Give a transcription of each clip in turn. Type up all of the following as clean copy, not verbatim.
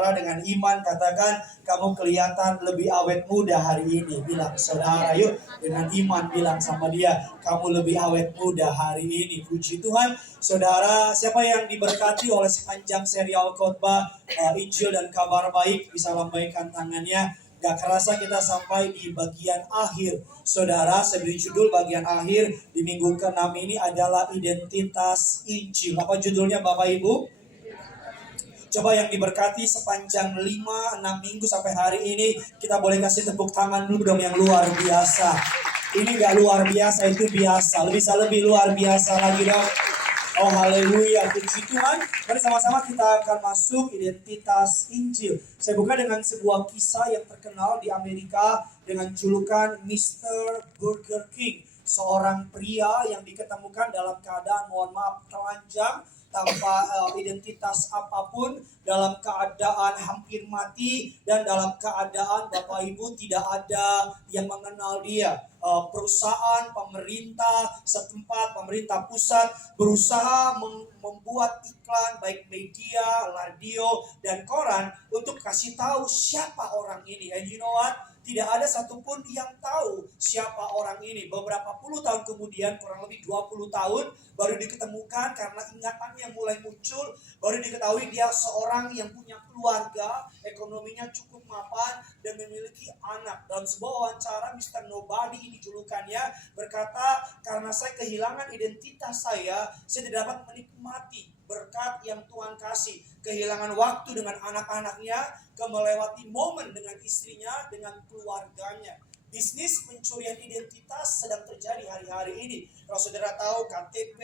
saudara dengan iman katakan, kamu kelihatan lebih awet muda hari ini. Bilang saudara, yuk dengan iman bilang sama dia, kamu lebih awet muda hari ini. Puji Tuhan. Saudara, siapa yang diberkati oleh sepanjang serial khotbah Injil dan kabar baik bisa lambaikan tangannya. Gak kerasa kita sampai di bagian akhir. Saudara, saya beri judul bagian akhir di minggu ke-6 ini adalah identitas Injil. Apa judulnya Bapak Ibu? Coba yang diberkati sepanjang 5-6 minggu sampai hari ini, kita boleh kasih tepuk tangan dulu dong yang luar biasa. Ini gak luar biasa, itu biasa. Bisa lebih luar biasa lagi dong. Oh haleluya, puji Tuhan. Mari sama-sama kita akan masuk identitas Injil. Saya buka dengan sebuah kisah yang terkenal di Amerika dengan julukan Mr. Burger King. Seorang pria yang diketemukan dalam keadaan, mohon maaf, telanjang, tanpa identitas apapun, dalam keadaan hampir mati, dan dalam keadaan Bapak Ibu tidak ada yang mengenal dia. Perusahaan, pemerintah setempat, pemerintah pusat berusaha membuat iklan baik media, radio, dan koran untuk kasih tahu siapa orang ini. And you know what? Tidak ada satupun yang tahu siapa orang ini. Beberapa puluh tahun kemudian, kurang lebih 20 tahun, baru diketemukan karena ingatannya mulai muncul. Baru diketahui dia seorang yang punya keluarga, ekonominya cukup mapan, dan memiliki anak. Dalam sebuah wawancara, Mr. Nobody ini julukannya, berkata, karena saya kehilangan identitas saya tidak dapat menikmati berkat yang Tuhan kasih. Kehilangan waktu dengan anak-anaknya, melewati momen dengan istrinya, dengan keluarganya. Bisnis pencurian identitas sedang terjadi hari-hari ini. Kalau saudara tahu KTP,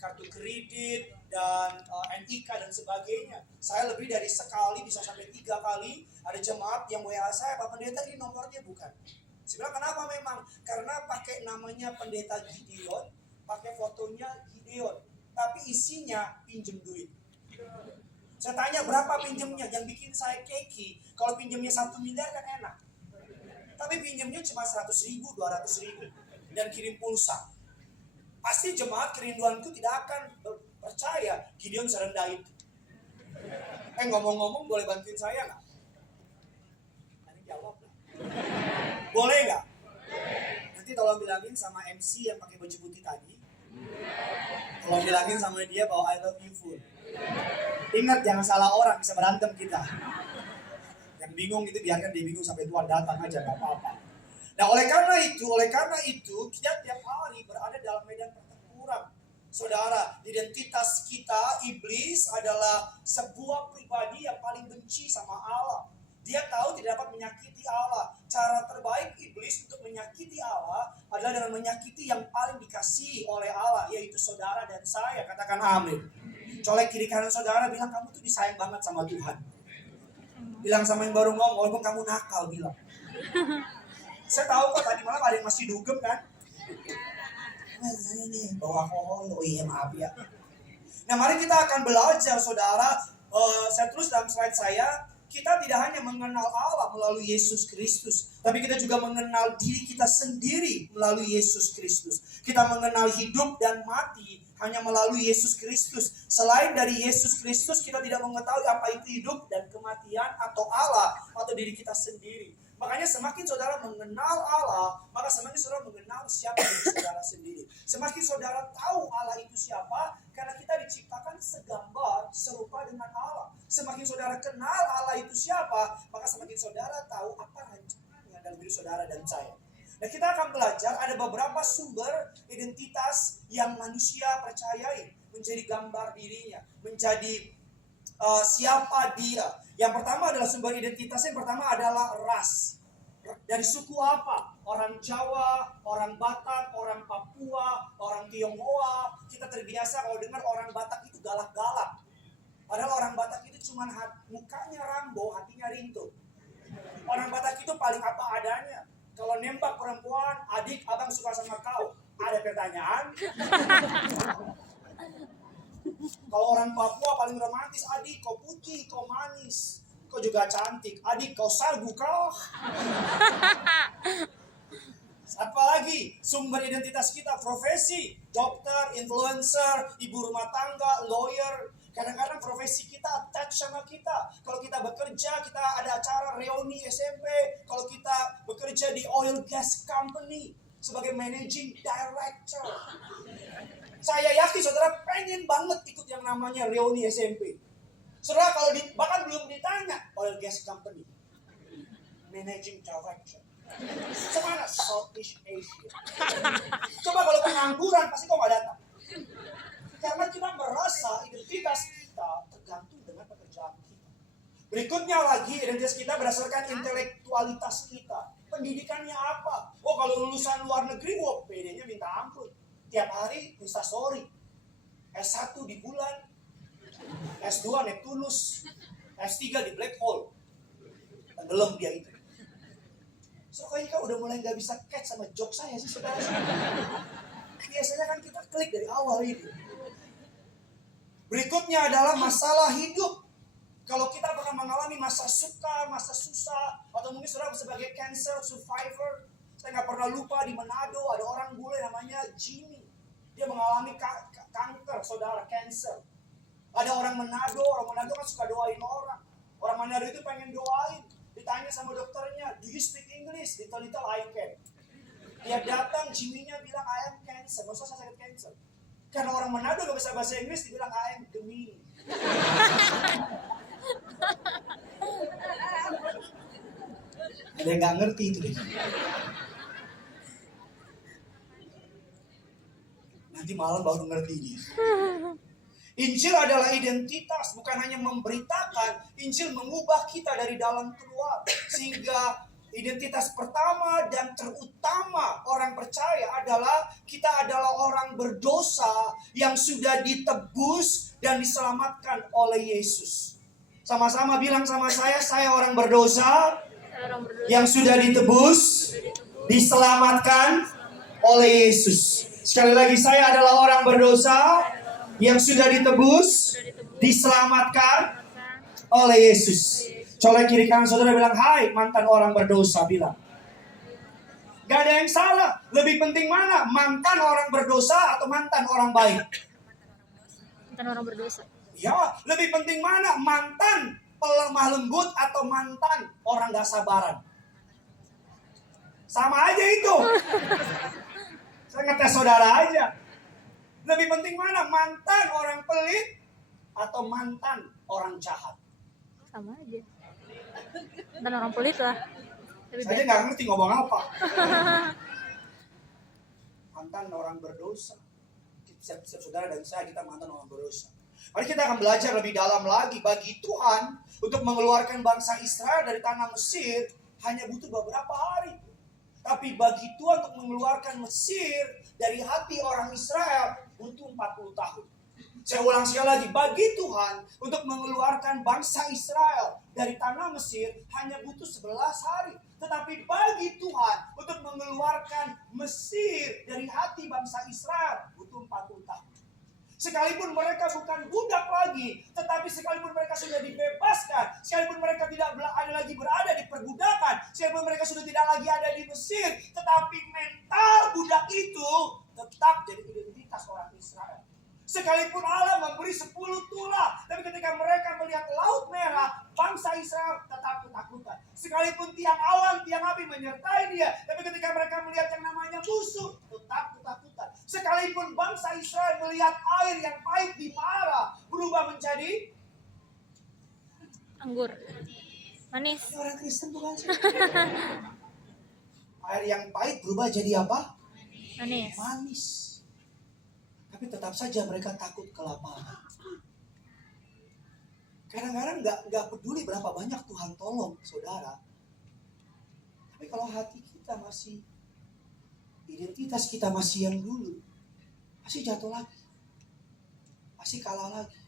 kartu kredit, dan NIK dan sebagainya. Saya lebih dari sekali, bisa sampai 3 kali, ada jemaat yang WA saya, Pak Pendeta ini nomornya bukan. Saya bilang kenapa memang? Karena pakai namanya Pendeta Gideon, pakai fotonya Gideon, tapi isinya pinjem duit. Saya tanya berapa pinjemnya, yang bikin saya keki. Kalau pinjemnya 1 miliar kan enak. Tapi pinjemnya cuma 100 ribu, 200 ribu. Dan kirim pulsa. Pasti jemaat kerinduanku tidak akan percaya Gideon serendah itu. Ngomong-ngomong boleh bantuin saya nggak? Nanti jawab lah. Boleh nggak? Nanti tolong bilangin sama MC yang pakai baju putih tadi. Tolong bilangin sama dia bahwa I love you full. Ingat jangan salah orang, bisa berantem kita. Yang bingung itu biarkan dia bingung sampai Tuhan datang aja, gak apa-apa. Nah oleh karena itu kita tiap hari berada dalam medan pertempuran. Saudara, identitas kita, iblis adalah sebuah pribadi yang paling benci sama Allah. Dia tahu tidak dapat menyakiti Allah. Cara terbaik iblis untuk menyakiti Allah adalah dengan menyakiti yang paling dikasihi oleh Allah, yaitu saudara dan saya. Katakan amin. Colek kiri kanan saudara, bilang kamu tuh disayang banget sama Tuhan. Bilang sama yang baru ngomong, walaupun kamu nakal, bilang. Saya tahu kok tadi malam ada yang masih dugem kan. Ini bawa alkohol, oh iya maaf ya. Nah mari kita akan belajar saudara. Saya tulis dalam slide saya, kita tidak hanya mengenal Allah melalui Yesus Kristus, tapi kita juga mengenal diri kita sendiri melalui Yesus Kristus. Kita mengenal hidup dan mati hanya melalui Yesus Kristus. Selain dari Yesus Kristus, kita tidak mengetahui apa itu hidup dan kematian atau Allah atau diri kita sendiri. Makanya semakin saudara mengenal Allah, maka semakin saudara mengenal siapa diri saudara sendiri. Semakin saudara tahu Allah itu siapa, karena kita diciptakan segambar serupa dengan Allah. Semakin saudara kenal Allah itu siapa, maka semakin saudara tahu apa rancangannya dalam diri saudara dan saya. Nah kita akan belajar ada beberapa sumber identitas yang manusia percayai menjadi gambar dirinya, menjadi siapa dia. Yang pertama adalah sumber identitasnya, yang pertama adalah ras. Dari suku apa? Orang Jawa, orang Batak, orang Papua, orang Tionghoa. Kita terbiasa kalau dengar orang Batak itu galak-galak. Padahal orang Batak itu cuma mukanya Rambo, hatinya Rinto. Orang Batak itu paling apa adanya. Kalau nembak perempuan, adik abang suka sama kau, ada pertanyaan. Kalau orang Papua paling romantis, adik kau putih, kau manis, kau juga cantik, adik kau salgu kau. Apalagi sumber identitas kita, profesi, dokter, influencer, ibu rumah tangga, lawyer. Kadang-kadang profesi kita attach sama kita. Kalau kita bekerja, kita ada acara reuni SMP. Kalau kita bekerja di oil gas company sebagai managing director. Saya yakin saudara pengen banget ikut yang namanya reuni SMP. Saudara kalau bahkan belum ditanya oil gas company, managing director. Semana Southeast Asia. Coba kalau pengangguran pasti kok nggak datang. Karena kita merasa identitas kita tergantung dengan pekerjaan kita. Berikutnya lagi, identitas kita berdasarkan intelektualitas kita. Pendidikannya apa? Oh, kalau lulusan luar negeri, PD-nya minta ampun. Tiap hari instastory. S1 di bulan, S2 Neptunus, S3 di black hole. Tenggelam dia itu. So kayaknya udah mulai nggak bisa catch sama joke saya sih saudara. Biasanya kan kita klik dari awal ini. Berikutnya adalah masalah hidup. Kalau kita pernah mengalami masa suka, masa susah, atau mungkin saudara sebagai cancer survivor, saya nggak pernah lupa di Manado ada orang bule namanya Jimmy. Dia mengalami kanker, saudara, cancer. Ada orang Manado kan suka doain orang. Orang Manado itu pengen doain. Ditanya sama dokternya, do you speak English? Little I can. Dia datang, Jimmy-nya bilang, I am cancer. Nggak usah saya sakit cancer. Karena orang Manado gak bisa bahasa Inggris, dibilang I am Gemini. Ada yang gak ngerti itu deh. Nanti malam baru ngerti dia. Injil adalah identitas, bukan hanya memberitakan. Injil mengubah kita dari dalam keluar. Sehingga identitas pertama dan terutama orang percaya adalah kita adalah orang berdosa yang sudah ditebus dan diselamatkan oleh Yesus. Sama-sama bilang sama saya orang berdosa yang sudah ditebus, diselamatkan oleh Yesus. Sekali lagi, saya adalah orang berdosa yang sudah ditebus, diselamatkan oleh Yesus. Colek kiri kanan saudara bilang, hai mantan orang berdosa, bilang. Gak ada yang salah. Lebih penting mana? Mantan orang berdosa atau mantan orang baik? Mantan orang berdosa. Ya, lebih penting mana? Mantan pelemah lembut atau mantan orang gak sabaran? Sama aja itu. Saya ngetes saudara aja. Lebih penting mana? Mantan orang pelit atau mantan orang jahat? Sama aja. Dan orang pelit lah. Saya nggak ngerti ngomong apa. Mantan orang berdosa. Setiap saudara dan saya, kita mantan orang berdosa. Mari kita akan belajar lebih dalam lagi. Bagi Tuhan untuk mengeluarkan bangsa Israel dari tanah Mesir hanya butuh beberapa hari. Tapi bagi Tuhan untuk mengeluarkan Mesir dari hati orang Israel butuh 40 tahun. Saya ulang sekali lagi, bagi Tuhan untuk mengeluarkan bangsa Israel dari tanah Mesir hanya butuh 11 hari. Tetapi bagi Tuhan untuk mengeluarkan Mesir dari hati bangsa Israel butuh 40 tahun. Sekalipun mereka bukan budak lagi, tetapi sekalipun mereka sudah dibebaskan, sekalipun mereka tidak ada lagi berada di perbudakan, sekalipun mereka sudah tidak lagi ada di Mesir, tetapi mental budak itu tetap jadi identitas orang Israel. Sekalipun Allah memberi 10 tulah, tapi ketika mereka melihat laut merah, bangsa Israel tetap ketakutan. Sekalipun tiang awan, tiang api menyertai dia, tapi ketika mereka melihat yang namanya musuh, tetap ketakutan. Sekalipun bangsa Israel melihat air yang pahit di Mara berubah menjadi anggur manis. Ini orang Kristen bukan sih? Air yang pahit berubah jadi apa? Manis. Manis. Tapi tetap saja mereka takut kelaparan. Kadang-kadang nggak peduli berapa banyak Tuhan tolong, saudara. Tapi kalau hati kita masih, identitas kita masih yang dulu, pasti jatuh lagi, pasti kalah lagi.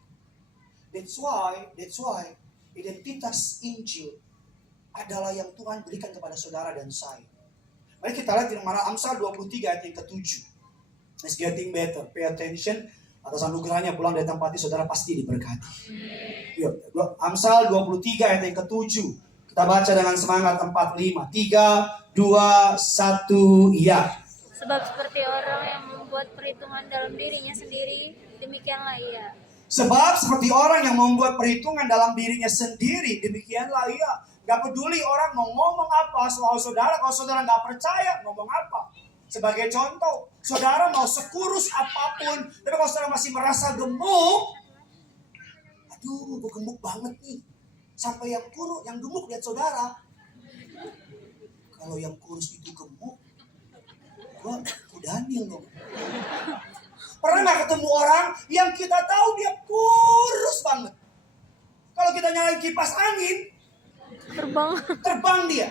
That's why identitas Injil adalah yang Tuhan berikan kepada saudara dan saya. Mari kita lihat di Amsal 23 ayat yang ke-7. It's getting better. Pay attention. Atas anugerahnya pulang dari tempat ini saudara pasti diberkati. Yuk, Amsal 23 ayat yang ke-7. Kita baca dengan semangat 45. 3, 2, 1, ya. Sebab seperti orang yang membuat perhitungan dalam dirinya sendiri, demikianlah ia. Sebab seperti orang yang membuat perhitungan dalam dirinya sendiri, demikianlah ia. Gak peduli orang mau ngomong apa soal saudara, kalau saudara gak percaya ngomong apa. Sebagai contoh, saudara mau sekurus apapun, tapi kalau saudara masih merasa gemuk, aduh gue gemuk banget nih. Sampai yang kurus, yang gemuk lihat saudara. Kalau yang kurus itu gemuk, gue Daniel loh. Pernah gak ketemu orang yang kita tahu dia kurus banget? Kalau kita nyalain kipas angin, terbang dia.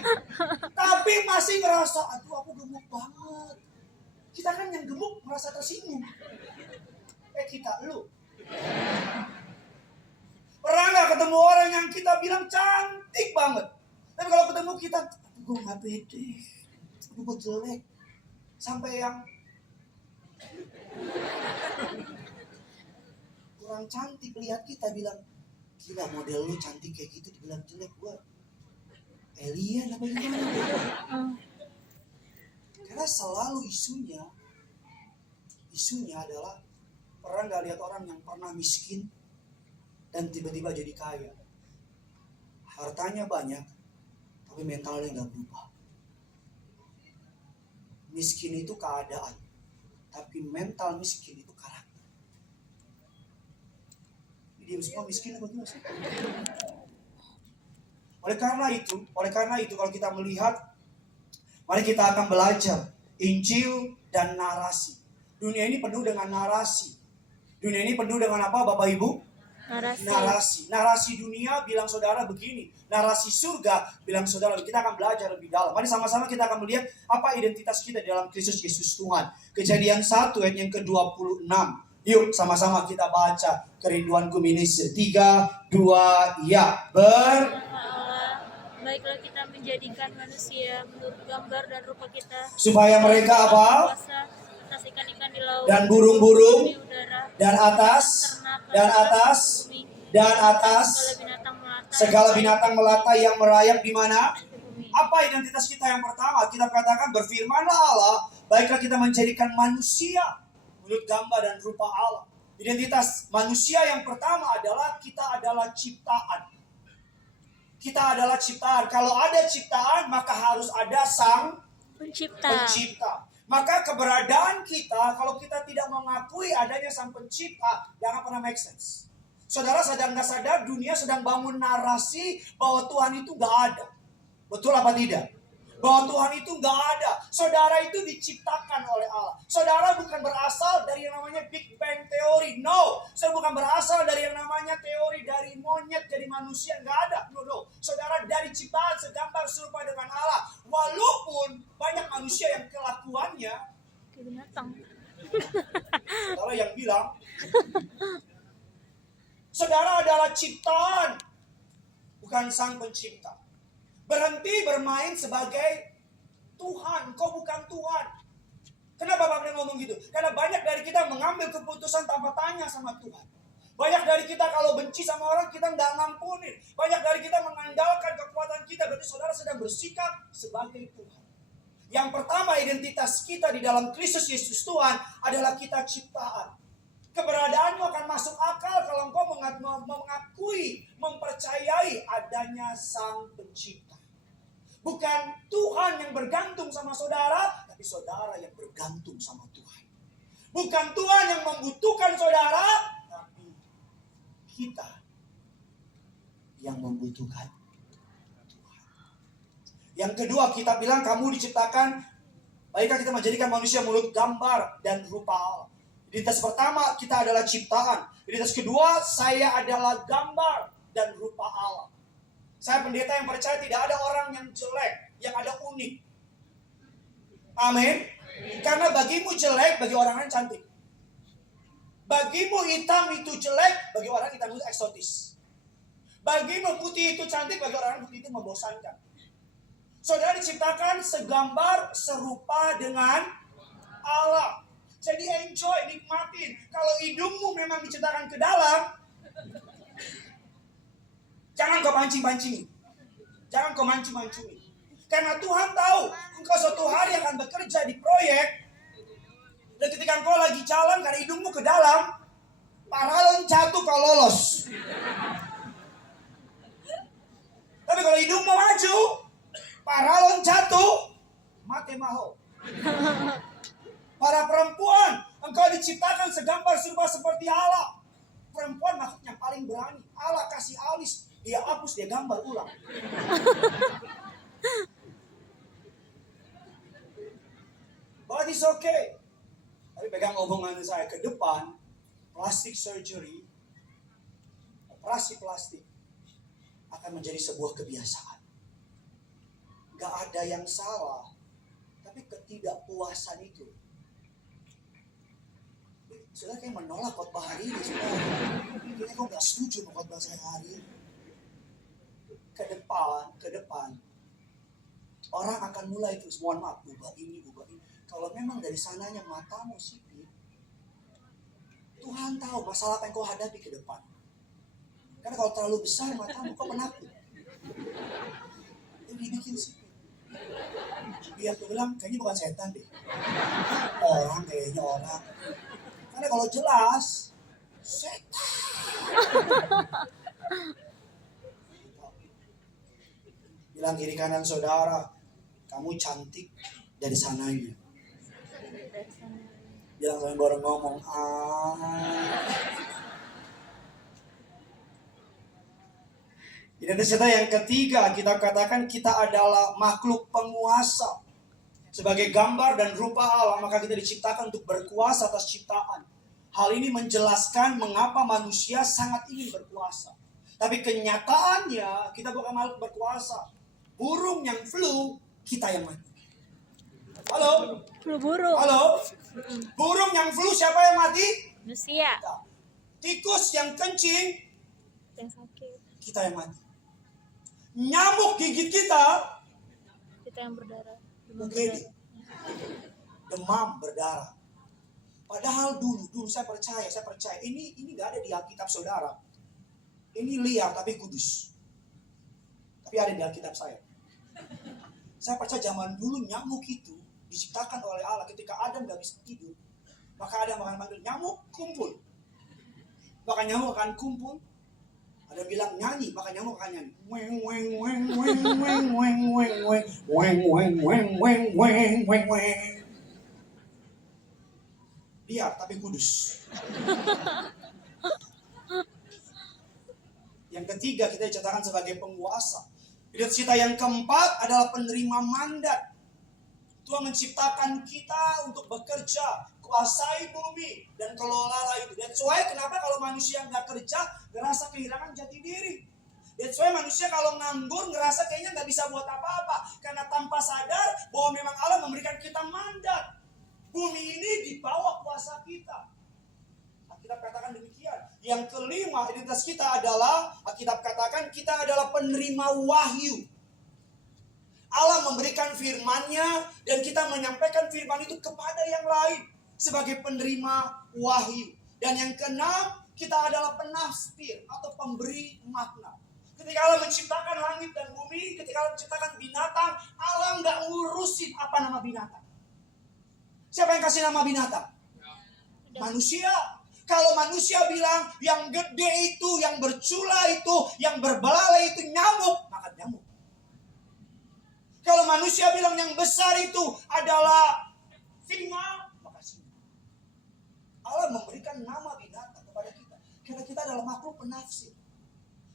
Tapi masih ngerasa, aduh aku gemuk banget. Kita kan yang gemuk merasa tersinggung. Kita lu. Pernah gak ketemu orang yang kita bilang cantik banget? Tapi kalau ketemu kita, aduh gue gak pede. Aduh gue jelek. Sampai yang kurang cantik lihat kita bilang, gila model lu cantik kayak gitu dibilang jelek, gua alien apa gimana? Karena selalu isunya adalah, pernah gak lihat orang yang pernah miskin dan tiba-tiba jadi kaya? Hartanya banyak tapi mentalnya gak berubah. Miskin itu keadaan, tapi mental miskin itu karakter. Dia semua miskin apa gimana sih? Oleh karena itu kalau kita melihat, mari kita akan belajar Injil dan narasi. Dunia ini penuh dengan narasi. Dunia ini penuh dengan apa Bapak Ibu? Narasi dunia bilang saudara begini, narasi surga bilang saudara. Kita akan belajar lebih dalam. Mari sama-sama kita akan melihat apa identitas kita dalam Kristus Yesus Tuhan. Kejadian 1 ayat yang ke-26. Yuk sama-sama kita baca. Kerinduanku minister. 3, 2, ya. Baiklah kita menjadikan manusia menurut gambar dan rupa kita, supaya mereka apa? Atas ikan-ikan di laut, dan burung-burung, di udara, dan atas bumi, segala binatang melata yang merayap di mana? Apa identitas kita yang pertama? Kita katakan berfirmanlah Allah, baiklah kita menjadikan manusia menurut gambar dan rupa Allah. Identitas manusia yang pertama adalah kita adalah ciptaan. Kita adalah ciptaan. Kalau ada ciptaan, maka harus ada sang pencipta. Maka keberadaan kita, kalau kita tidak mengakui adanya sang pencipta, jangan pernah make sense. Saudara sadar nggak sadar, dunia sedang bangun narasi bahwa Tuhan itu nggak ada. Betul apa tidak? Bahwa Tuhan itu nggak ada. Saudara itu diciptakan oleh Allah. Saudara bukan berasal dari yang namanya Big Bang Theory. No. Saudara bukan berasal dari yang namanya teori dari monyet jadi manusia. Nggak ada. No. Saudara dari ciptaan segambar serupa dengan Allah. Walaupun banyak manusia yang kelakuannya kayak binatang. Saudara yang bilang saudara adalah ciptaan, bukan sang pencipta. Berhenti bermain sebagai Tuhan. Kau bukan Tuhan. Kenapa Bapak ngomong gitu? Karena banyak dari kita mengambil keputusan tanpa tanya sama Tuhan. Banyak dari kita kalau benci sama orang kita nggak ngampunin. Banyak dari kita mengandalkan kekuatan kita. Berarti saudara sedang bersikap sebagai Tuhan. Yang pertama, identitas kita di dalam Kristus Yesus Tuhan adalah kita ciptaan. Keberadaanmu akan masuk akal kalau engkau mengakui, mempercayai adanya sang pencipta. Bukan Tuhan yang bergantung sama saudara, tapi saudara yang bergantung sama Tuhan. Bukan Tuhan yang membutuhkan saudara, tapi kita yang membutuhkan Tuhan. Yang kedua, kita bilang kamu diciptakan, baiklah kita menjadikan manusia menurut gambar dan rupa Allah. Identitas pertama, kita adalah ciptaan. Identitas kedua, saya adalah gambar dan rupa Allah. Saya pendeta yang percaya tidak ada orang yang jelek, yang ada unik. Amin. Karena bagimu jelek, bagi orang lain cantik. Bagimu hitam itu jelek, bagi orang hitam itu eksotis. Bagimu putih itu cantik, bagi orang putih itu membosankan. Saudara diciptakan segambar serupa dengan Allah. Jadi enjoy, nikmatin. Kalau hidungmu memang diciptakan ke dalam, jangan kau pancing-pancing. Jangan kau mancing-mancing. Karena Tuhan tahu engkau suatu hari akan bekerja di proyek. Dan ketika engkau lagi jalan karena hidungmu ke dalam, paralon jatuh kau lolos. Tapi kalau hidung mau maju, paralon jatuh, mati maho. Para perempuan, engkau diciptakan segambar serupa seperti Allah. Perempuan maksudnya paling berani. Allah kasih alis, dia hapus, dia gambar ulang. But it's okay. Tapi pegang omongan saya ke depan, plastic surgery, operasi plastik akan menjadi sebuah kebiasaan. Gak ada yang salah, tapi ketidakpuasan itu. Saudara kayak menolak khotbah hari ini, saudara. Kayaknya kok gak setuju sama khotbah saya hari ini. Ke depan, orang akan mulai terus, mohon maaf, ubah ini. Kalau memang dari sananya matamu sipit, Tuhan tahu masalah apa yang kau hadapi ke depan. Karena kalau terlalu besar matamu, kau penakut. Ini dibikin sipit. Biar kau bilang, kayaknya bukan setan deh. Kayaknya orang. Karena kalau jelas, setan. Bilang kiri kanan saudara, kamu cantik dari sananya. Bilang sama orang ngomong, Identitas kita yang ketiga, kita katakan kita adalah makhluk penguasa. Sebagai gambar dan rupa Allah, maka kita diciptakan untuk berkuasa atas ciptaan. Hal ini menjelaskan mengapa manusia sangat ingin berkuasa. Tapi kenyataannya, kita bukan makhluk berkuasa. Burung yang flu, kita yang mati. Halo? Flu burung. Halo? Burung yang flu, siapa yang mati? Manusia. Kita. Tikus yang kencing, Yang sakit. kita yang mati. Nyamuk gigit kita, Kita yang berdarah. UGD. Demam berdarah. Padahal dulu saya percaya ini gak ada di Alkitab saudara. Ini liar tapi kudus. Tapi ada di Alkitab saya. Saya percaya zaman dulu nyamuk itu diciptakan oleh Allah. Ketika Adam gak bisa tidur, maka Adam akan manggil nyamuk kumpul. Maka nyamuk akan kumpul. Ada bilang nyanyi, maka nyamuk akan nyanyi. Weng weng weng weng weng weng weng weng weng weng weng weng weng weng weng. Biar tapi kudus. Yang ketiga, kita dicatatkan sebagai penguasa. Identitas kita yang keempat adalah penerima mandat. Tuhan menciptakan kita untuk bekerja, kuasai bumi, dan kelolalah itu. That's why kenapa kalau manusia nggak kerja, ngerasa kehilangan jati diri. That's why manusia kalau nganggur, ngerasa kayaknya nggak bisa buat apa-apa. Karena tanpa sadar bahwa memang Allah memberikan kita mandat. Bumi ini di bawah kuasa kita. Alkitab katakan demikian. Yang kelima, identitas kita adalah, Alkitab katakan kita adalah penerima wahyu. Allah memberikan firman-Nya dan kita menyampaikan firman itu kepada yang lain sebagai penerima wahyu. Dan yang keenam, kita adalah penafsir atau pemberi makna. Ketika Allah menciptakan langit dan bumi, ketika Allah menciptakan binatang, Allah nggak ngurusin apa nama binatang. Siapa yang kasih nama binatang? Manusia. Kalau manusia bilang yang gede itu, yang bercula itu, yang berbelalai itu nyamuk, maka nyamuk. Kalau manusia bilang yang besar itu adalah singa, maka singa. Allah memberikan nama binatang kepada kita. Karena kita adalah makhluk penafsir.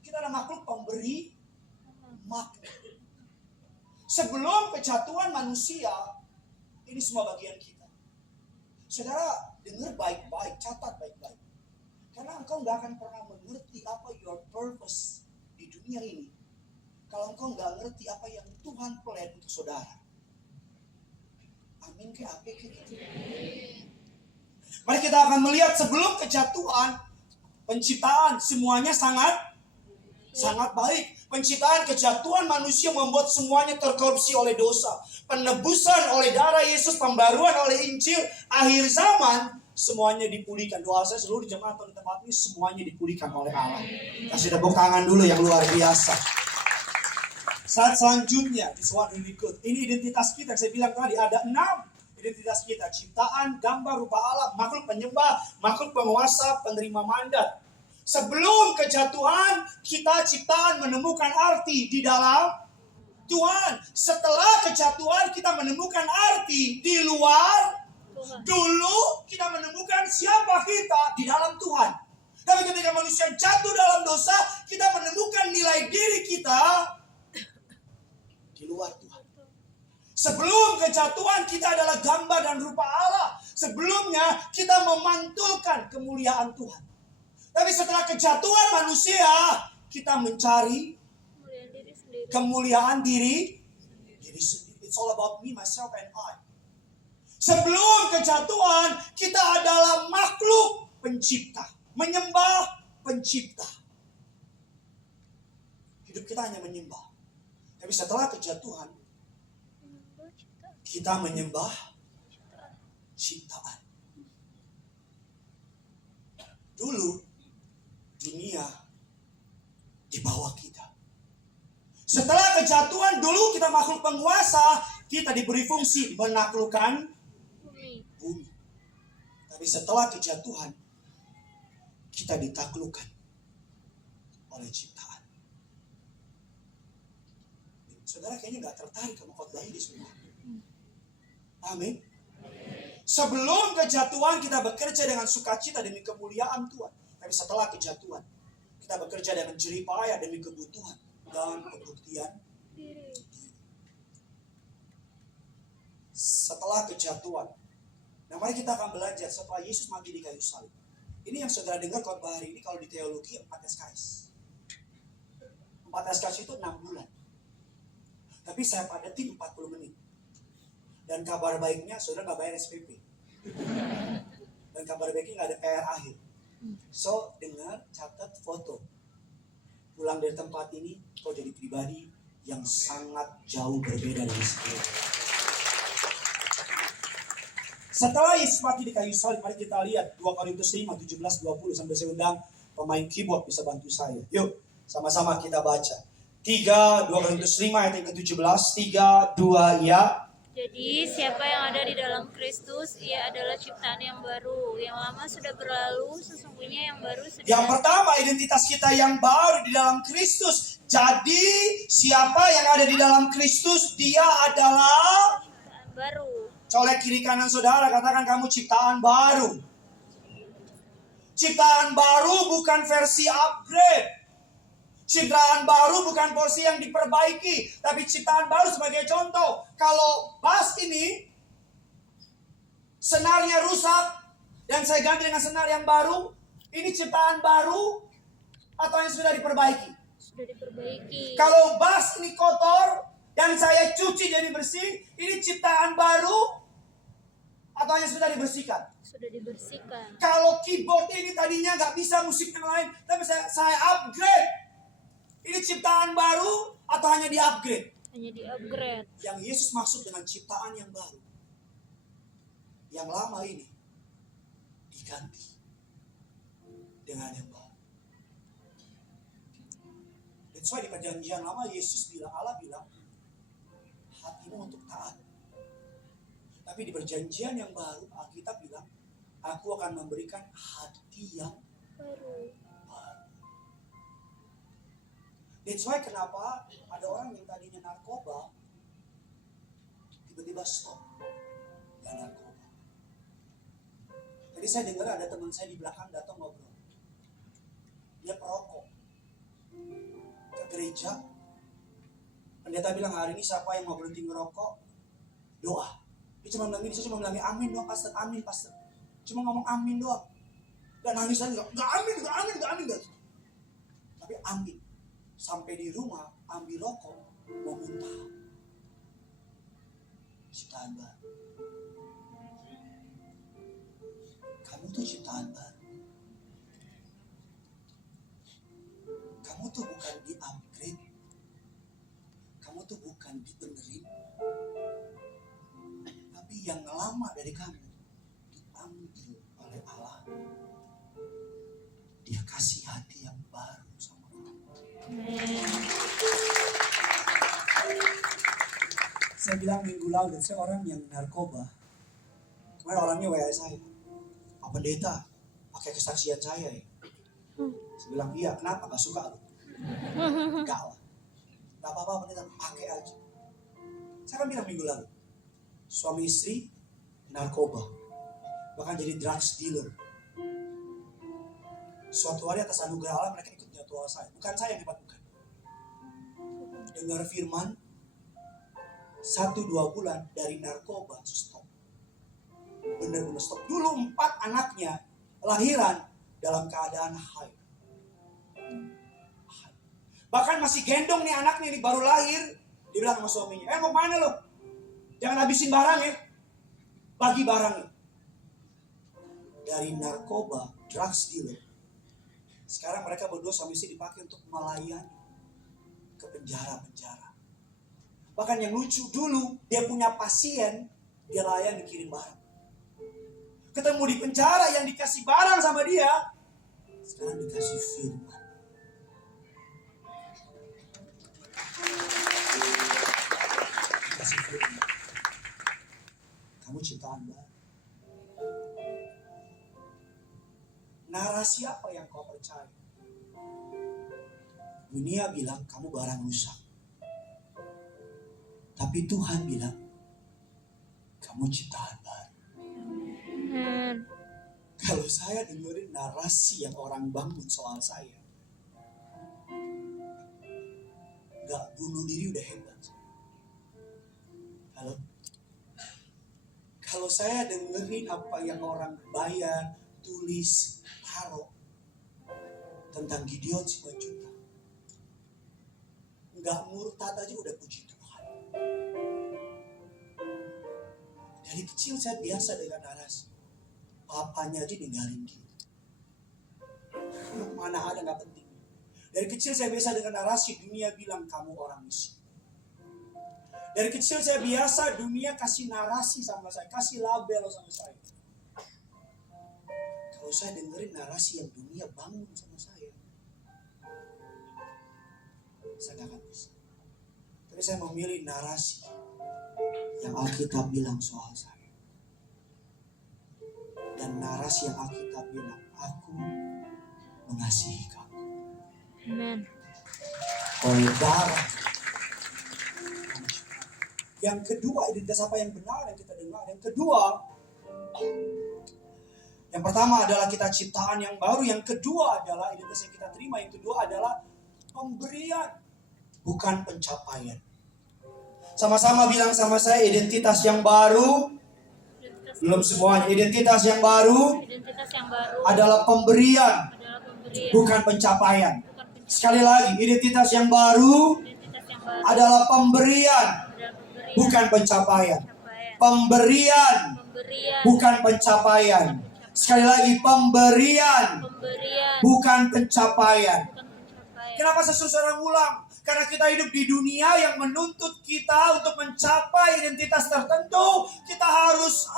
Kita adalah makhluk pemberi makna. Sebelum kejatuhan manusia, ini semua bagian kita. Saudara, dengar baik-baik, catat baik-baik. Karena engkau gak akan pernah mengerti apa your purpose di dunia ini kalau engkau gak ngerti apa yang Tuhan plan untuk saudara. Amin ke apa gitu. Mari kita akan melihat sebelum kejatuhan, penciptaan semuanya sangat baik. Penciptaan, kejatuhan manusia membuat semuanya terkorupsi oleh dosa. Penebusan oleh darah Yesus, pembaruan oleh Injil, akhir zaman semuanya dipulihkan. Doa saya seluruh jemaat di tempat ini semuanya dipulihkan oleh Allah. Kasih tepuk tangan dulu yang luar biasa. Saat selanjutnya, this one really good. Ini identitas kita yang saya bilang tadi ada 6. Identitas kita, ciptaan, gambar, rupa Allah, makhluk penyembah, makhluk penguasa, penerima mandat. Sebelum kejatuhan, kita ciptaan menemukan arti di dalam Tuhan. Setelah kejatuhan, kita menemukan arti di luar. Dulu kita menemukan siapa kita di dalam Tuhan. Tapi ketika manusia jatuh dalam dosa, kita menemukan nilai diri kita di luar Tuhan. Sebelum kejatuhan, kita adalah gambar dan rupa Allah. Sebelumnya kita memantulkan kemuliaan Tuhan. Tapi setelah kejatuhan manusia, kita mencari kemuliaan diri sendiri. It's all about me, myself, and I. Sebelum kejatuhan, kita adalah makhluk pencipta. Menyembah pencipta. Hidup kita hanya menyembah. Tapi setelah kejatuhan, kita menyembah ciptaan. Dulu, dunia di bawah kita. Setelah kejatuhan, dulu kita makhluk penguasa, kita diberi fungsi menaklukkan bumi. Tapi setelah kejatuhan, kita ditaklukkan oleh ciptaan. Saudara kayaknya gak tertarik sama khotbah ini semua. Amin. Sebelum kejatuhan kita bekerja dengan sukacita demi kemuliaan Tuhan. Tapi setelah kejatuhan, kita bekerja dengan jerih payah demi kebutuhan dan pembuktian diri. Setelah kejatuhan, nah mari kita akan belajar setelah Yesus mati di kayu salib. Ini yang saudara dengar khotbah hari ini kalau di teologi 4 SKS. 4 SKS itu 6 bulan. Tapi saya padatin 40 menit. Dan kabar baiknya saudara gak bayar SPP. Dan kabar baiknya gak ada PR akhir. So dengar, catat, foto. Pulang dari tempat ini kau jadi pribadi yang sangat jauh berbeda dari sebelumnya. Setelah Yesus mati di kayu salib, mari kita lihat 2 Korintus 5, 17, 20. Sambil saya undang pemain keyboard bisa bantu saya. Yuk, sama-sama kita baca. 2 Korintus 5 ayat yang ke-17. 3, 2, ya. Jadi siapa yang ada di dalam Kristus, ia adalah ciptaan yang baru. Yang lama sudah berlalu, sesungguhnya yang baru sudah. Yang pertama, identitas kita yang baru di dalam Kristus. Jadi siapa yang ada di dalam Kristus, dia adalah Ciptaan baru. colek kiri kanan saudara, katakan kamu ciptaan baru. Ciptaan baru bukan versi upgrade. Ciptaan baru bukan porsi yang diperbaiki. Tapi ciptaan baru sebagai contoh. Kalau bass ini senarnya rusak dan saya ganti dengan senar yang baru, ini ciptaan baru atau yang sudah diperbaiki? Sudah diperbaiki. Kalau bass ini kotor dan saya cuci jadi bersih, ini ciptaan baru atau yang sudah dibersihkan? Sudah dibersihkan. Kalau keyboard ini tadinya nggak bisa musik yang lain, tapi saya upgrade. Ini ciptaan baru atau hanya di-upgrade? Hanya di-upgrade. Yang Yesus maksud dengan ciptaan yang baru, yang lama ini diganti dengan yang baru. That's why di perjanjian lama Yesus bilang, Allah bilang, hatimu untuk taat. Tapi di perjanjian yang baru, Alkitab bilang, aku akan memberikan hati yang Baru. That's why kenapa ada orang yang tadinya narkoba, tiba-tiba stop. Gak narkoba. Tadi saya dengar ada teman saya di belakang datang ngobrol. Dia perokok. Ke gereja. Pendeta bilang hari ini siapa yang mau berhenti ngerokok, doa. Dia cuma bilang ini, saya cuma bilang amin doang pastor, amin pastor. Cuma ngomong amin doang. Dan nangis lagi, gak amin. Tapi amin. Sampai di rumah, ambil rokok, mau muntah. Ciptaan baru. Kamu tuh ciptaan baru. Kamu tuh bukan di-upgrade. Kamu tuh bukan dibenerin. Tapi yang lama dari kamu, diambil oleh Allah. Dia kasih hati yang baru sama kamu. Saya bilang minggu lalu, saya orang yang narkoba, Kemarin orangnya WA saya, Pak Pendeta, pakai kesaksian saya ya. Saya bilang, iya, kenapa? Gak suka lu? Enggak lah. Gak apa-apa Pendeta, pakai aja. Saya kan bilang minggu lalu, suami istri narkoba, bahkan jadi drugs dealer. Suatu hari atas anugerah Allah mereka ikut jadwal saya. Bukan saya yang hebat, bukan. Dengar firman, 1-2 bulan dari narkoba stop. Benar-benar stop. Dulu 4 anaknya lahiran dalam keadaan high. Bahkan masih gendong nih anaknya ini baru lahir. Dia bilang sama suaminya, mau mana lo? Jangan habisin barang ya. Bagi barangnya. Dari narkoba, drugs dealer. Sekarang mereka berdua suami istri dipakai untuk melayani ke penjara-penjara. Bahkan yang lucu dulu, dia punya pasien, dia layani kirim barang. Ketemu di penjara yang dikasih barang sama dia, sekarang dikasih firman. Dikasih firman. Kamu ciptaan baru. Narasi apa yang kau percaya? Dunia bilang kamu barang rusak. Tapi Tuhan bilang kamu ciptaan baru. Kalau saya dengerin narasi yang orang bangun soal saya, gak bunuh diri udah hebat. Halo? Kalau saya dengerin apa yang orang bayar, tulis, taruh tentang Gideon 5 juta, gak murtad aja udah puji Tuhan. Dari kecil saya biasa dengan narasi. Papanya aja ninggalin dia. Mana ada gak penting. Dari kecil saya biasa dengan narasi dunia bilang kamu orang miskin. Dari kecil saya biasa dunia kasih narasi sama saya, kasih label sama saya. Kalau saya dengerin narasi yang dunia bangun sama saya gak akan bisa. Tapi saya memilih narasi yang Alkitab bilang soal saya. Dan narasi yang Alkitab bilang, aku mengasihi kamu. Amen. Oleh darah. Yang kedua, identitas apa yang benar yang kita dengar. Yang kedua, yang pertama adalah kita ciptaan yang baru. Yang kedua adalah identitas yang kita terima. Yang kedua adalah pemberian, bukan pencapaian. Sama-sama bilang sama saya, identitas yang baru. Belum semuanya. Identitas yang baru adalah pemberian, bukan pencapaian. Sekali lagi, identitas yang baru adalah pemberian, bukan pencapaian. Pemberian, bukan pencapaian. Sekali lagi, pemberian, bukan pencapaian. Kenapa seseorang ulang? Karena kita hidup di dunia yang menuntut kita untuk mencapai identitas tertentu. Kita harus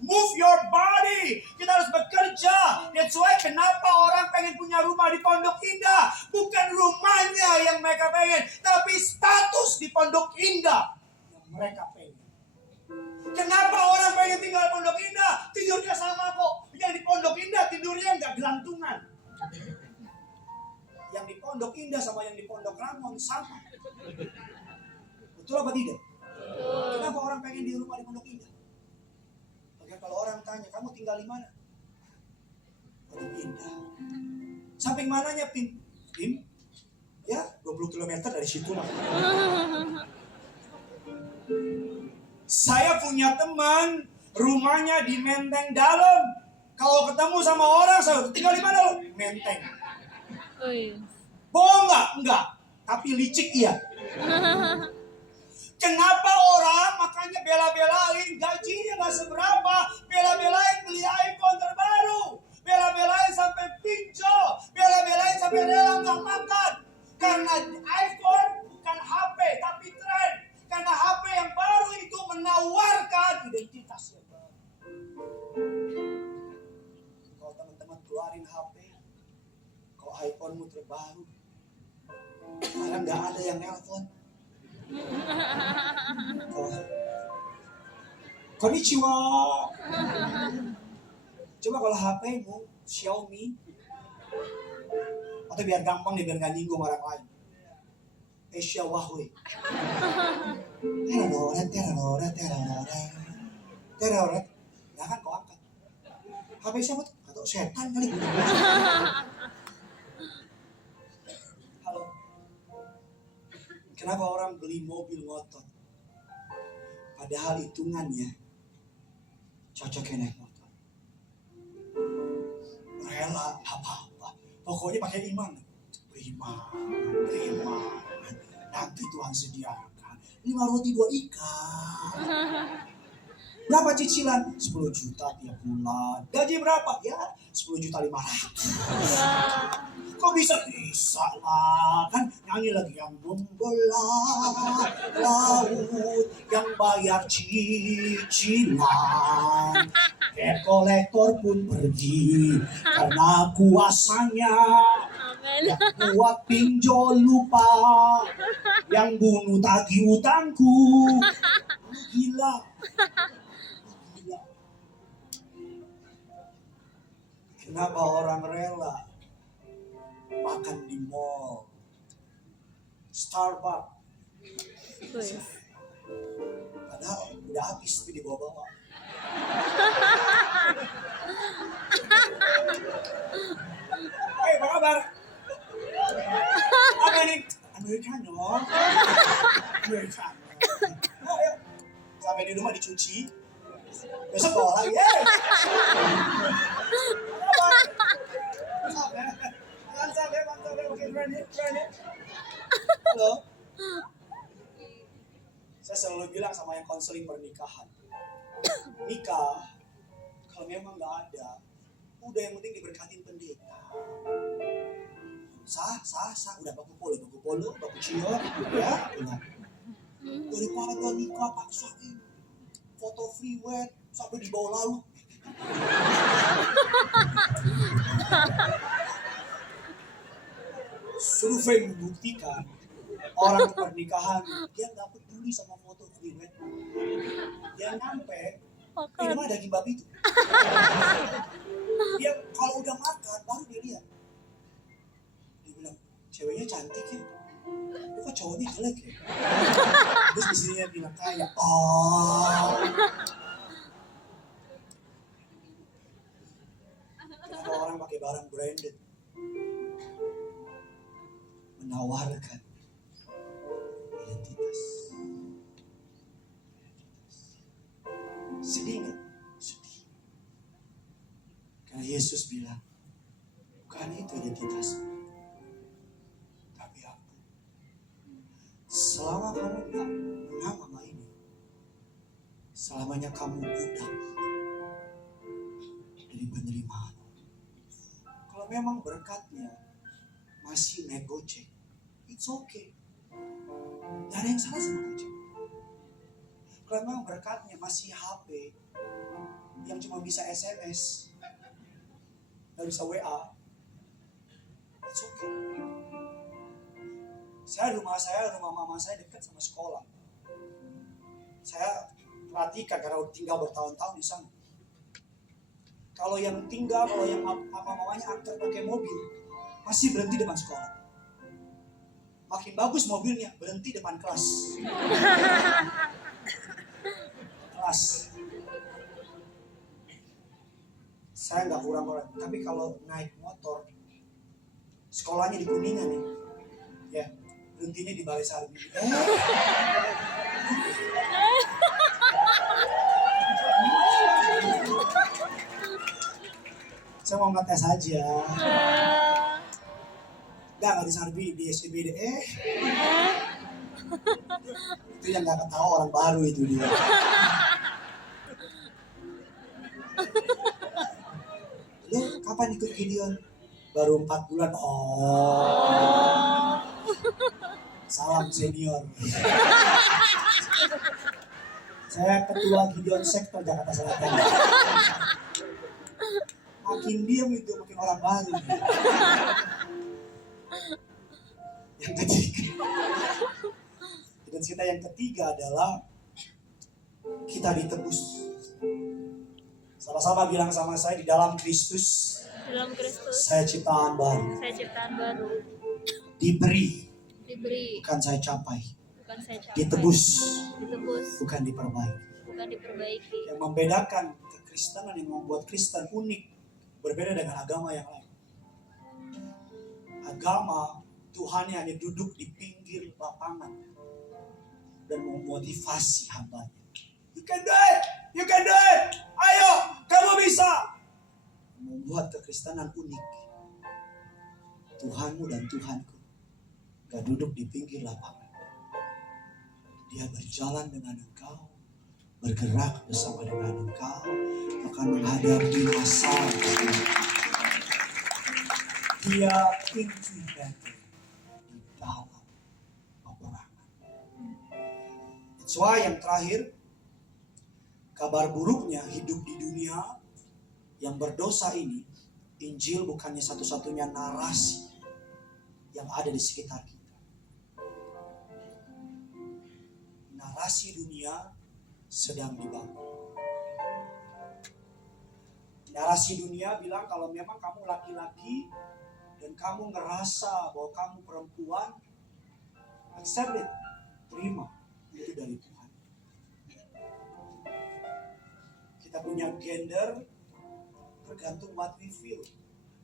move your body. Kita harus bekerja. That's why kenapa orang pengen punya rumah di Pondok Indah. Bukan rumahnya yang mereka pengen, tapi status di Pondok Indah yang mereka pengen. Kenapa orang pengen tinggal di Pondok Indah? Tidurnya sama kok. Yang di Pondok Indah tidurnya nggak gelantungan. Yang di Pondok Indah sama yang di Pondok Rangon sama. Betul apa tidak? Kenapa orang pengen di rumah di Pondok Indah? Oke, kalau orang tanya, kamu tinggal di mana? Pondok Indah. Samping mananya, Pim? Pim? Ya, 20 km dari situ lah. Saya punya teman, rumahnya di Menteng Dalam. Kalau ketemu sama orang, saya tinggal di mana lo? Menteng. Bohong nggak? Enggak. Tapi licik iya. Kenapa orang makanya bela-belain gajinya nggak seberapa, bela-belain beli iPhone terbaru, bela-belain sampai pinjol, bela-belain sampai rela nggak makan? Karena iPhone bukan HP tapi tren. Karena HP yang baru itu menawarkan identitas yang baru. Kalau teman-teman keluarin HP, kalau iPhone-mu terbaru, karena nggak ada yang nelpon. Konnichiwa. Coba kalau HP-mu Xiaomi, atau biar gampang nih, biar gak nyinggung orang lain. Asia Huawei. Teroret. Nah kan kau angkat. HP siapa tuh? Atau setan kali. Halo. Kenapa orang beli mobil ngotot? Padahal hitungannya cocoknya naik motor. Rela, apa-apa. Pokoknya pakai iman. Beriman. Nanti Tuhan sediakan 5 roti 2 ikan. Berapa cicilan? 10 juta tiap bulan. Gaji berapa? Ya 10 juta 500. Kok bisa lah? Kan nyanyi lagi, yang membelah laut, yang bayar cicilan. Debt collector pun pergi karena kuasanya. Yang buat pinjol lupa, yang bunuh tagih utangku. Gila. Kenapa orang rela makan di mall, Starbucks, padahal udah habis tapi dibawa-bawa. Hei, apa kabar? Apa ini? Americano. Ayo, sampai di rumah dicuci, besok bawa lagi. Mantap ya. Oke, berani. Halo. Saya selalu bilang sama yang konseling pernikahan, nikah kalau memang nggak ada, udah yang penting diberkatin pendeta. Sah, udah baku polo, baku ciot, ya, udah. Daripada nikah paksain foto free wed sampai dibawa lalu. Survei membuktikan orang pernikahan dia nggak peduli sama foto free wed. Dia nyampe ini mah daging babi itu. Dia kalau udah makan baru dia lihat. Dia bilang ceweknya cantik ya, kok cowoknya jelek ya. Terus istrinya bilang kayak kenapa orang pakai barang branded menawarkan identitas. Sedih nggak? Sedih. Karena Yesus bilang, bukan itu identitas, tapi aku. Selama kamu nggak menang sama ini, selamanya kamu budak dari penerimaan. Kalau memang berkatnya masih naik Gojek, it's okay. Gak ada yang salah sama Gojek. Kalau memang berkatnya masih HP yang cuma bisa SMS, gak bisa WA, it's okay. Rumah mama saya dekat sama sekolah. Saya perhatikan karena tinggal bertahun-tahun di sana. Kalau yang mamanya antar pakai mobil, masih berhenti depan sekolah. Makin bagus mobilnya, berhenti depan kelas. Saya nggak kurang-kurang, tapi kalau naik motor, sekolahnya di Kuningan nih, ya berhentinya di Balai Sarbi. Saya mau ngetes aja. Nggak di Sarbi, di SCBD. Itu yang nggak ketawa orang baru itu dia. Lu kapan ikut Gideon? Baru 4 bulan. Salam senior. Saya ketua Gideon Sektor Jakarta Selatan. Makin diam itu, makin orang baru. Yang ketiga, dan cerita yang ketiga adalah kita ditebus. Sama-sama bilang sama saya, di dalam Kristus Dalam Kristus saya ciptaan baru. saya ciptaan baru. Diberi, Diberi, bukan saya capai. bukan saya capai. Ditebus, Ditebus, bukan diperbaiki. bukan diperbaiki. Yang membedakan kekristenan, yang membuat Kristen unik, berbeda dengan agama yang lain. Agama Tuhan hanya duduk di pinggir lapangan dan memotivasi hambanya. You can do it, you can do it, ayo, kamu bisa. Membuat kekristenan unik. Tuhanmu dan Tuhanku gak duduk di pinggir lapangan. Dia berjalan dengan engkau, bergerak bersama dengan engkau, akan menghadapi masalah. Dia intimated di dalam peperangan. That's why yang terakhir, kabar buruknya hidup di dunia yang berdosa ini, Injil bukannya satu-satunya narasi yang ada di sekitar kita. Narasi dunia sedang dibangun. Narasi dunia bilang kalau memang kamu laki-laki dan kamu ngerasa bahwa kamu perempuan, accept it, terima, itu dari Tuhan. Kita punya gender tergantung what we feel,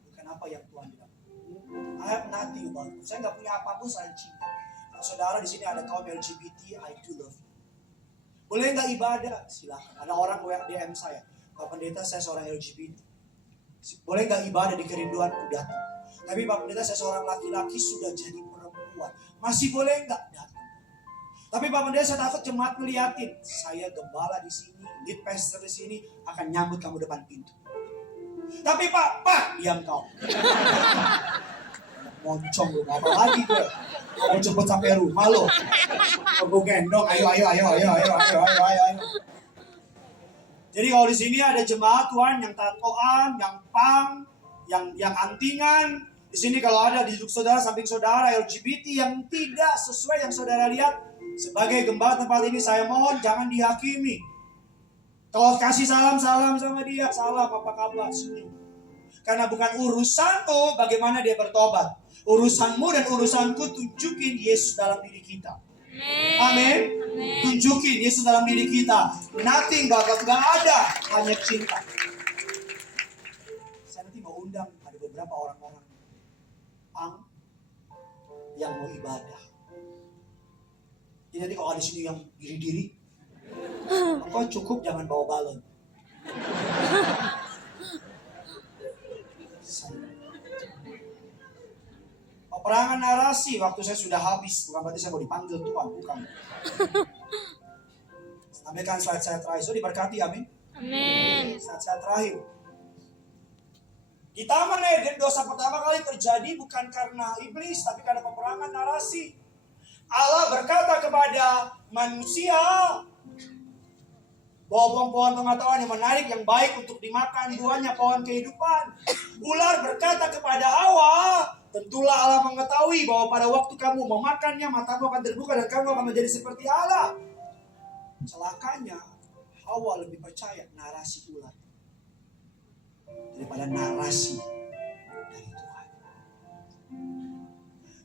bukan apa yang Tuhan bilang. I have nothing about it. Saya nggak punya apapun selain cinta. Kalau saudara di sini ada kaum LGBT, I do love you. Boleh nggak ibadah? Silakan. Ada orang DM saya, Pak Pendeta saya seorang LGBT. Boleh nggak ibadah di kerinduan? Udah. Tapi Pak Pendeta saya seorang laki-laki sudah jadi perempuan. Masih boleh nggak datang? Tapi Pak Pendeta saya takut jemaat ngeliatin. Saya gembala di sini, lead pastor di sini akan nyambut kamu depan pintu. Tapi Pak, diam kau. Moncong lu, apa lagi gue? Mau jemput sampai rumah lo. Gue gendong, ayo. Jadi kalau di sini ada jemaat Tuhan yang tatoan, yang pang, yang antingan. Di sini kalau ada di duduk saudara, samping saudara LGBT yang tidak sesuai yang saudara lihat, sebagai gembala tempat ini saya mohon jangan dihakimi. Kalau kasih salam sama dia, salam apa kabar, senyum. Karena bukan urusanmu bagaimana dia bertobat. Urusanmu dan urusanku tunjukin Yesus dalam diri kita. Amin. Tunjukin Yesus dalam diri kita. Nothing, gak ada, hanya cinta. Saya nanti mau undang ada beberapa orang-orang yang mau ibadah. Jadi nanti kalau ada di sini yang diri-diri, engkau cukup jangan bawa balon. Peperangan narasi waktu saya sudah habis, bukan berarti saya mau dipanggil Tuhan, bukan. Tampilkan slide saya terakhir, so diberkati, amin. Amin. Slide saya terakhir. Di Taman Eden dosa pertama kali terjadi bukan karena iblis, tapi karena peperangan narasi. Allah berkata kepada manusia bahwa pohon pengetahuan yang menarik, yang baik untuk dimakan, buahnya pohon kehidupan. Ular berkata kepada Hawa, tentulah Allah mengetahui bahwa pada waktu kamu memakannya, matamu akan terbuka dan kamu akan menjadi seperti Allah. Celakanya, Hawa lebih percaya narasi ular daripada narasi dari Tuhan.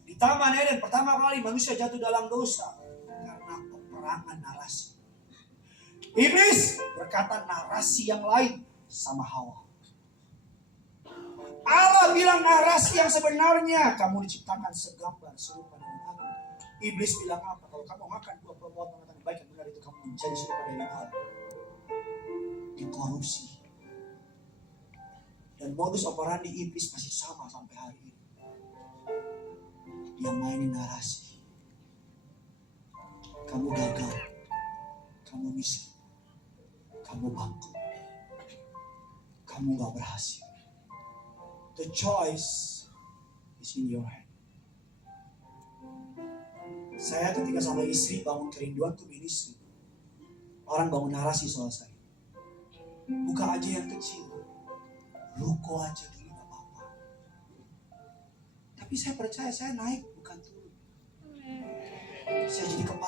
Di Taman Eden pertama kali manusia jatuh dalam dosa karena peperangan narasi. Iblis berkata narasi yang lain sama Hawa. Allah bilang narasi yang sebenarnya, kamu diciptakan segambar serupa dengan aku. Iblis bilang apa? Kalau kamu makan buah-buah pengetahuan baik dan benar itu kamu menjadi serupa dengan Allah. Dikorupsi. Dan modus operandi iblis masih sama sampai hari ini. Dia mainin narasi. Kamu gagal. Kamu miskin. Kamu bangkrut. Kamu gak berhasil. The choice is in your hand. Saya ketika sama istri bangun kerinduan tuh ministry. Orang bangun narasi soal saya. Buka aja yang kecil. Ruko aja dulu gak apa-apa. Tapi saya percaya saya naik bukan turun. Saya jadi kepala.